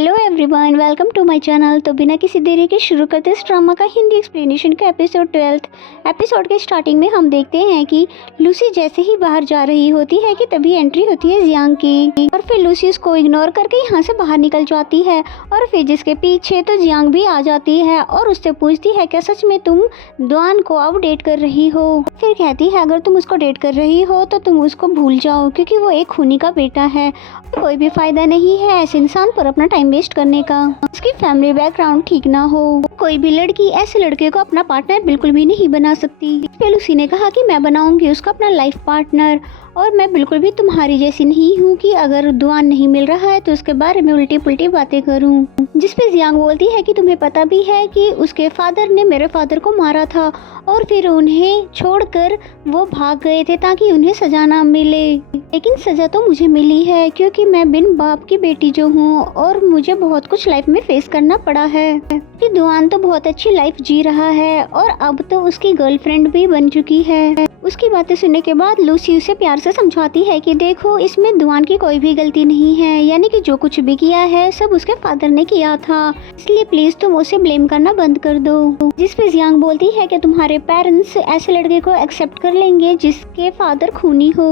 Hello everyone, welcome to my channel. तो बिना किसी देरी के शुरू करते इस ड्रामा का हिंदी एक्सप्लेनेशन का एपिसोड 12। एपिसोड के स्टार्टिंग में हम देखते हैं कि लूसी जैसे ही बाहर जा रही होती है कि तभी एंट्री होती है जियांग की, और फिर लूसी उसको इग्नोर करके यहाँ से बाहर निकल जाती है। और फिर जिसके पीछे तो जियांग भी आ जाती है और उससे पूछती है क्या सच में तुम दुआन को अब डेट कर रही हो। फिर कहती है अगर तुम उसको डेट कर रही हो तो तुम उसको भूल जाओ, क्योंकि वो एक खूनी का बेटा है, कोई भी फायदा नहीं है ऐसे इंसान पर अपना टाइम वेस्ट करने का। उसकी फैमिली बैकग्राउंड ठीक ना हो, कोई भी लड़की ऐसे लड़के को अपना पार्टनर बिल्कुल भी नहीं बना सकती। फिर लूसी ने कहा कि मैं बनाऊंगी उसका अपना लाइफ पार्टनर, और मैं बिल्कुल भी तुम्हारी जैसी नहीं हूँ कि अगर दुआन नहीं मिल रहा है तो उसके बारे में उल्टी पुल्टी बातें करूँ। जिसपे जियांग बोलती है कि तुम्हें पता भी है कि उसके फादर ने मेरे फादर को मारा था और फिर उन्हें छोड़कर वो भाग गए थे ताकि उन्हें सजा ना मिले, लेकिन सजा तो मुझे मिली है क्योंकि मैं बिन बाप की बेटी जो हूँ और मुझे बहुत कुछ लाइफ में फेस करना पड़ा है। कि दुआन तो बहुत अच्छी लाइफ जी रहा है और अब तो उसकी गर्लफ्रेंड भी बन चुकी है। उसकी बातें सुनने के बाद लूसी उसे प्यार से समझाती है कि देखो इसमें दुआन की कोई भी गलती नहीं है, यानी कि जो कुछ भी किया है सब उसके फादर ने किया था, इसलिए प्लीज तुम उसे ब्लेम करना बंद कर दो। जिस पे जियांग बोलती है कि तुम्हारे पेरेंट्स ऐसे लड़के को एक्सेप्ट कर लेंगे जिसके फादर खूनी हो।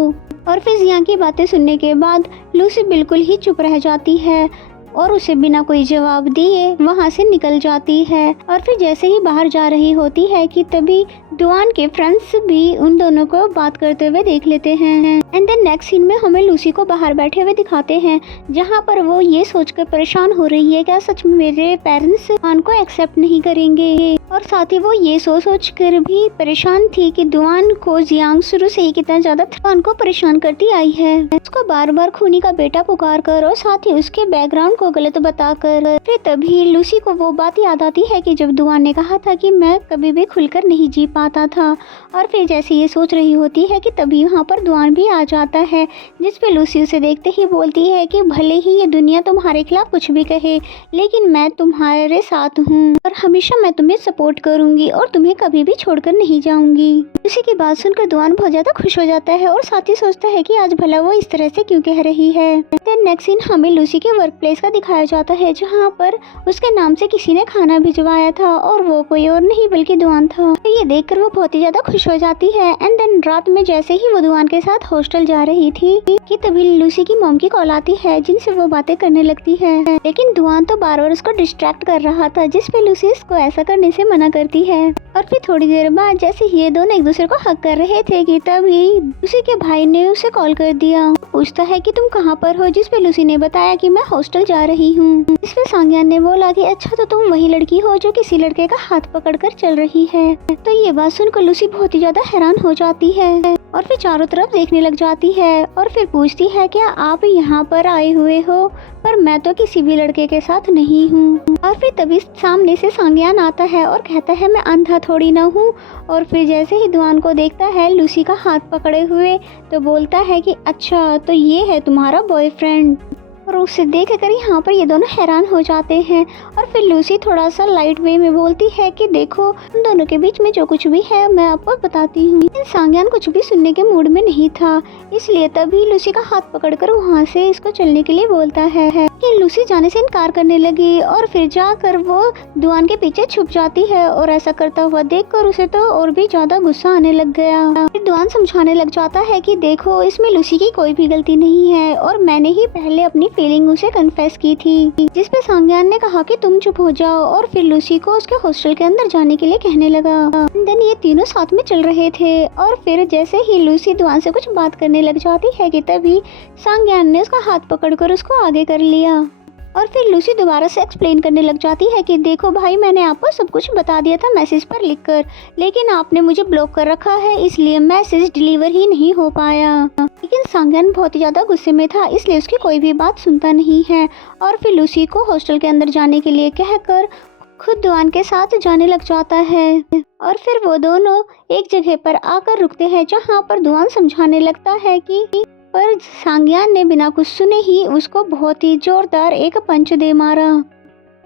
और फिर जियांग की बातें सुनने के बाद लूसी बिल्कुल ही चुप रह जाती है और उसे बिना कोई जवाब दिए वहाँ से निकल जाती है। और फिर जैसे ही बाहर जा रही होती है कि तभी दुआन के फ्रेंड्स भी उन दोनों को बात करते हुए देख लेते हैं। एंड देन नेक्स्ट सीन में हमें लूसी को बाहर बैठे हुए दिखाते हैं, जहाँ पर वो ये सोचकर परेशान हो रही है क्या सच में मेरे पेरेंट्स दुआन को एक्सेप्ट नहीं करेंगे। और साथ ही वो ये सोच कर भी परेशान थी कि दुआन को जियांग शुरू से ही कितना ज्यादा दुआन को परेशान करती आई है, उसको बार बार खूनी का बेटा पुकार कर और साथ ही उसके बैकग्राउंड को गलत बताकर। फिर तभी लूसी को वो बात याद आती है कि जब दुआन ने कहा था कि मैं कभी भी खुलकर नहीं जी पाता था। और फिर जैसे ये सोच रही होती है कि तभी वहाँ पर दुआन भी आ जाता है, जिसपे लूसी उसे देखते ही बोलती है कि भले ही ये दुनिया तुम्हारे खिलाफ कुछ भी कहे लेकिन मैं तुम्हारे साथ हूँ और हमेशा मैं तुम्हें सपोर्ट करूंगी और तुम्हें कभी भी छोड़कर नहीं जाऊंगी। लूसी की बात सुनकर दुआन बहुत ज्यादा खुश हो जाता है और साथ ही सोचता है कि आज भला वो इस तरह से क्यों कह रही है। देन नेक्स्ट सीन हमें लूसी के वर्क प्लेस का दिखाया जाता है, जहाँ पर उसके नाम से किसी ने खाना भिजवाया था और वो कोई और नहीं बल्कि दुआन था। तो ये देखकर वो बहुत ही ज्यादा खुश हो जाती है। एंड देन रात में जैसे ही वो दुआन के साथ हॉस्टल जा रही थी कि तभी लूसी की मॉम की कॉल आती है, जिनसे वो बातें करने लगती है, लेकिन दुआन तो बार बार उसको डिस्ट्रैक्ट कर रहा था, जिसपे लूसी उसको ऐसा करने से मना करती है। और फिर थोड़ी देर बाद जैसे ये दोनों एक दूसरे को हक कर रहे थे कि तभी लूसी के भाई ने उसे कॉल कर दिया। पूछता है कि तुम कहाँ पर हो, जिसपे लूसी ने बताया कि मैं हॉस्टल जा रही हूँ। इसपे सांग्यान ने बोला कि अच्छा तो तुम वही लड़की हो जो किसी लड़के का हाथ पकड़कर चल रही है। तो ये बात सुनकर लूसी बहुत ही ज्यादा हैरान हो जाती है और फिर चारों तरफ देखने लग जाती है और फिर पूछती है क्या आप यहाँ पर आए हुए हो, पर मैं तो किसी भी लड़के के साथ नहीं हूँ। और फिर तभी सामने से सांग्यान आता है और कहता है मैं अंधा थोड़ी ना हूँ। और फिर जैसे ही दुआन को देखता है लूसी का हाथ पकड़े हुए तो बोलता है कि अच्छा तो ये है तुम्हारा बॉयफ्रेंड। और उसे देख कर यहाँ पर ये दोनों हैरान हो जाते हैं। और फिर लूसी थोड़ा सा लाइट वे में बोलती है कि देखो उन दोनों के बीच में जो कुछ भी है मैं आपको बताती हूँ। लेकिन सांग्यान कुछ भी सुनने के मूड में नहीं था, इसलिए तभी लूसी का हाथ पकड़कर वहाँ से इसको चलने के लिए बोलता है कि लूसी जाने से इनकार करने लगी और फिर जाकर वो दुआन के पीछे छुप जाती है। और ऐसा करता हुआ देखकर उसे तो और भी ज्यादा गुस्सा आने लग गया। फिर दुआन समझाने लग जाता है कि देखो इसमें लूसी की कोई भी गलती नहीं है और मैंने ही पहले अपनी फीलिंग उसे कन्फेस की थी। जिसपे सांग्यान ने कहा कि तुम चुप हो जाओ और फिर लूसी को उसके हॉस्टल के अंदर जाने के लिए कहने लगा। देन ये तीनों साथ में चल रहे थे और फिर जैसे ही लूसी दुआन से कुछ बात करने लग जाती है कि तभी सांग्यान ने उसका हाथ पकड़कर उसको आगे कर लिया। और फिर लूसी दोबारा से एक्सप्लेन करने लग जाती है कि देखो भाई मैंने आपको सब कुछ बता दिया था मैसेज पर लिखकर, लेकिन आपने मुझे ब्लॉक कर रखा है इसलिए मैसेज डिलीवर ही नहीं हो पाया। लेकिन सांग्यान बहुत ही ज्यादा गुस्से में था, इसलिए उसकी कोई भी बात सुनता नहीं है। और फिर लूसी को हॉस्टल के अंदर जाने के लिए कहकर खुद दुआन के साथ जाने लग जाता है। और फिर वो दोनों एक जगह पर आकर रुकते हैं, जहाँ पर दुआन समझाने लगता है कि पर सांग्यान ने बिना कुछ सुने ही उसको बहुत ही जोरदार एक पंच दे मारा।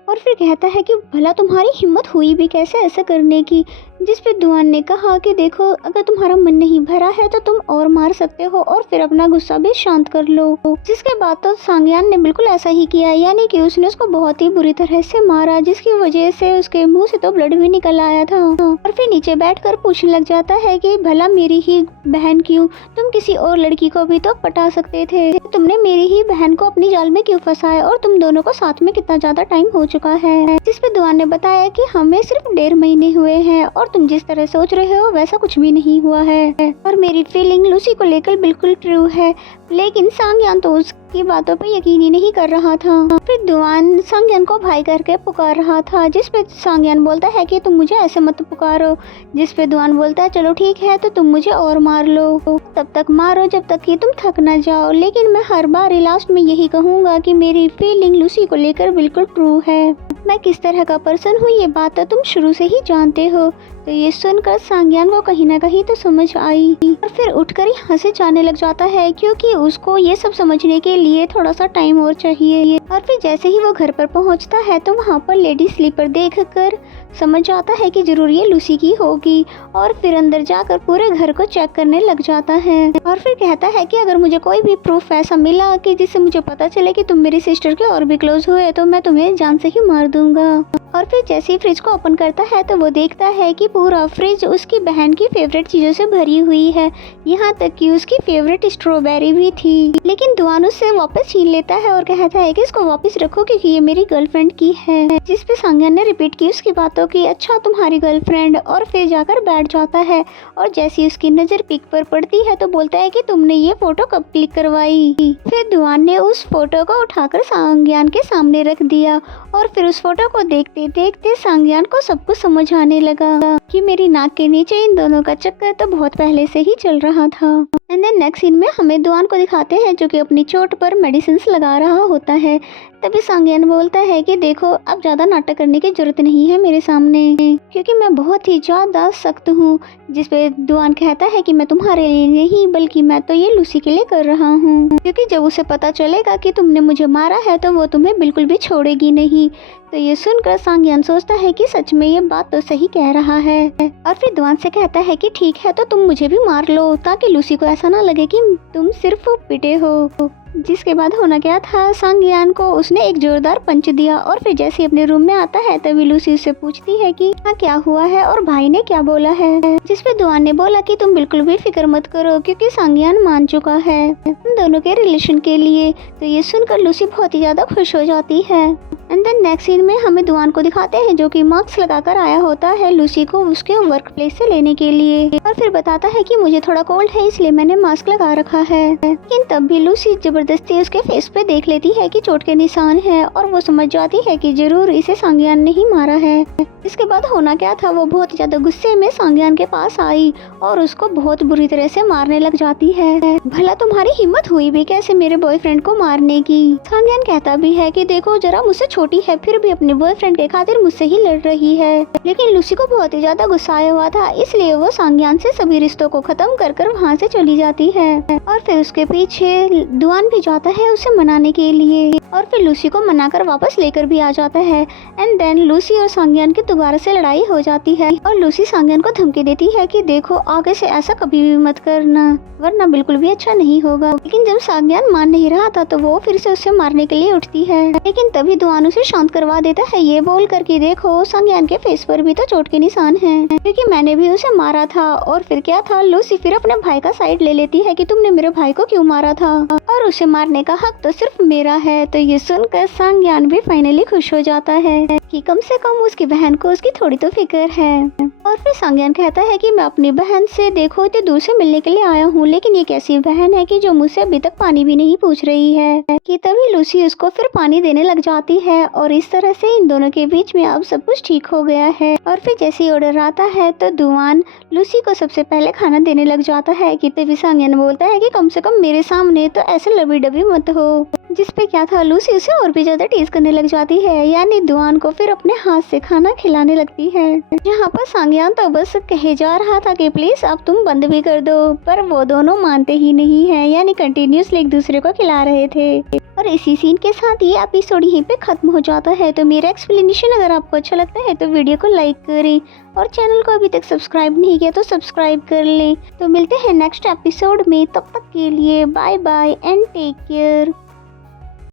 और फिर कहता है कि भला तुम्हारी हिम्मत हुई भी कैसे ऐसा करने की, जिस पे दुआन ने कहा कि देखो अगर तुम्हारा मन नहीं भरा है तो तुम और मार सकते हो और फिर अपना गुस्सा भी शांत कर लो। जिसके बाद तो सांग्यान ने बिल्कुल ऐसा ही किया, यानी कि उसने उसको बहुत ही बुरी तरह से मारा, जिसकी वजह से उसके मुंह से तो ब्लड भी निकल आया था। और फिर नीचे बैठकर पूछने लग जाता है कि भला मेरी ही बहन क्यों, तुम किसी और लड़की को भी तो पटा सकते थे, तुमने मेरी ही बहन को अपनी जाल में क्यों फंसाया, और तुम दोनों को साथ में कितना ज्यादा टाइम हो चुका है। जिस पे दुआन ने बताया कि हमें सिर्फ 1.5 महीने हुए हैं और तुम जिस तरह सोच रहे हो वैसा कुछ भी नहीं हुआ है, और मेरी फीलिंग लूसी को लेकर बिल्कुल ट्रू है। लेकिन सांग्यान तो उसकी बातों पर यकीन ही नहीं कर रहा था। फिर दुआन सांग्यान को भाई करके पुकार रहा था, जिस पे सांग्यान बोलता है कि तुम मुझे ऐसे मत पुकारो। जिस पे दुआन बोलता है चलो ठीक है तो तुम मुझे और मार लो, तब तक मारो जब तक कि तुम थक न जाओ। लेकिन मैं हर बार लास्ट में यही कहूँगा कि मेरी फीलिंग लूसी को लेकर बिल्कुल ट्रू है। मैं किस तरह का पर्सन हूँ ये बात तो तुम शुरू से ही जानते हो। तो ये सुनकर सांग्यान को कहीं ना कहीं तो समझ आई और फिर उठकर यहाँ से जाने लग जाता है, क्योंकि उसको ये सब समझने के लिए थोड़ा सा टाइम और चाहिए। और फिर जैसे ही वो घर पर पहुँचता है तो वहाँ पर लेडी स्लीपर देखकर समझ आता है कि जरूर ये लूसी की होगी, और फिर अंदर जाकर पूरे घर को चेक करने लग जाता है। और फिर कहता है कि अगर मुझे कोई भी प्रूफ ऐसा मिला कि जिससे मुझे पता चले कि तुम मेरी सिस्टर के और भी क्लोज हुए तो मैं तुम्हें जान से ही मार दूंगा। और फिर जैसे ही फ्रिज को ओपन करता है तो वो देखता है कि पूरा फ्रिज उसकी बहन की फेवरेट चीजों से भरी हुई है, यहाँ तक कि उसकी फेवरेट स्ट्रॉबेरी भी थी। लेकिन दुआन उससे वापस छीन लेता है और कहता है कि इसको वापस रखो क्योंकि ये मेरी गर्लफ्रेंड की है। जिस पे सांग्यान ने रिपीट की उसकी बातों की, अच्छा तुम्हारी गर्लफ्रेंड, और फिर जाकर बैठ जाता है। और जैसी उसकी नजर पिक पर पड़ती है तो बोलता है कि तुमने ये फोटो कब क्लिक करवाई। फिर दुआन ने उस फोटो को उठाकर सांग्यान के सामने रख दिया और फिर उस फोटो को देखते देखते सांग्यान को सब कुछ समझ आने लगा कि मेरी नाक के नीचे इन दोनों का चक्कर तो बहुत पहले से ही चल रहा था। एंड देन नेक्स्ट सीन में हमें दुआन को दिखाते हैं जो कि अपनी चोट पर मेडिसिन लगा रहा होता है। तभी सांग्यान बोलता है कि देखो अब ज्यादा नाटक करने की जरूरत नहीं है मेरे सामने, क्योंकि मैं बहुत ही ज्यादा सख्त हूँ। जिस पे दुआन कहता है कि मैं तुम्हारे लिए नहीं बल्कि मैं तो ये लूसी के लिए कर रहा हूँ, क्योंकि जब उसे पता चलेगा कि तुमने मुझे मारा है तो वो तुम्हें बिल्कुल भी छोड़ेगी नहीं। तो ये सुनकर सांग्यान सोचता है कि सच में ये बात तो सही कह रहा है, और फिर दुआन से कहता है कि ठीक है तो तुम मुझे भी मार लो ताकि लूसी को ऐसा ना लगे कि तुम सिर्फ पिटे हो। जिसके बाद होना क्या था, सांग्यान को उसने एक जोरदार पंच दिया और फिर जैसे अपने रूम में आता है तभी लूसी उससे पूछती है कि हाँ क्या हुआ है और भाई ने क्या बोला है। जिस पे दुआन ने बोला कि तुम बिल्कुल भी फिक्र मत करो क्योंकि सांग्यान मान चुका है उन दोनों के रिलेशन के लिए। तो ये सुनकर लूसी बहुत ही ज्यादा खुश हो जाती है। एंड देन नेक्स्ट सीन में हमें दुआन को दिखाते हैं जो कि मास्क लगाकर आया होता है लूसी को उसके वर्क प्लेस से लेने के लिए, और फिर बताता है कि मुझे थोड़ा कोल्ड है इसलिए मैंने मास्क लगा रखा है। लेकिन तब भी लूसी जबरदस्ती उसके फेस पे देख लेती है कि चोट के निशान है और वो समझ जाती है कि जरूर इसे सांग्यान ने ही मारा है। इसके बाद होना क्या था, वो बहुत ज्यादा गुस्से में सांग्यान के पास आई और उसको बहुत बुरी तरह से मारने लग जाती है। भला तुम्हारी हिम्मत हुई भी कैसे मेरे बॉयफ्रेंड को मारने की। सांग्यान कहता भी है कि देखो जरा मुझसे छोटी है फिर भी अपने बॉयफ्रेंड के खातिर मुझसे ही लड़ रही है। लेकिन लूसी को बहुत ही ज्यादा गुस्सा आया हुआ था इसलिए वो सांग्यान से सभी रिश्तों को खत्म कर कर वहाँ से चली जाती है। और फिर उसके पीछे दुआन भी जाता है उसे मनाने के लिए और फिर लूसी को मनाकर वापस लेकर भी आ जाता है। एंड देन लूसी और सांग्यान की दोबारा से लड़ाई हो जाती है और लूसी सांग्यान को धमकी देती है कि देखो आगे से ऐसा कभी भी मत करना वरना बिल्कुल भी अच्छा नहीं होगा। लेकिन जब सांग्यान मान नहीं रहा था तो वो फिर से उसे मारने के लिए उठती है, लेकिन तभी दुआन उसे शांत करवा देता है ये बोल कर कि देखो सांग्यान के फेस पर भी तो चोट के निशान हैं क्योंकि मैंने भी उसे मारा था। और फिर क्या था, लूसी फिर अपने भाई का साइड ले लेती है कि तुमने मेरे भाई को क्यों मारा था और उसे मारने का हक तो सिर्फ मेरा है। तो ये सुनकर सांग्यान भी फाइनली खुश हो जाता है कि कम से कम उसकी बहन को उसकी थोड़ी तो फिक्र है। और फिर सांग्यान कहता है कि मैं अपनी बहन से देखो इतने दूर से मिलने के लिए आया हूँ, लेकिन ये कैसी बहन है कि जो मुझसे अभी तक पानी भी नहीं पूछ रही है। कि तभी लूसी उसको फिर पानी देने लग जाती है और इस तरह से इन दोनों के बीच में अब सब कुछ ठीक हो गया है। और फिर जैसे ही ऑर्डर आता है तो दुआन लूसी को सबसे पहले खाना देने लग जाता है कि तभी सांग्यान बोलता है कि कम से कम मेरे सामने तो ऐसे लबी डबी मत हो। जिस पे क्या था, लूसी उसे और भी ज्यादा टीज करने लग जाती है, यानी दुआन को फिर अपने हाथ से खाना खिलाने लगती है। यहाँ पर सांग्यान तो बस कहे जा रहा था कि प्लीज अब तुम बंद भी कर दो, पर वो दोनों मानते ही नहीं है, यानी कंटिन्यूसली एक दूसरे को खिला रहे थे। और इसी सीन के साथ ये एपिसोड यहीं पे खत्म हो जाता है। तो मेरा एक्सप्लेनेशन अगर आपको अच्छा लगता है तो वीडियो को लाइक करें और चैनल को अभी तक सब्सक्राइब नहीं किया तो सब्सक्राइब कर लें। तो मिलते हैं नेक्स्ट एपिसोड में, तब तक के लिए bye bye and take care.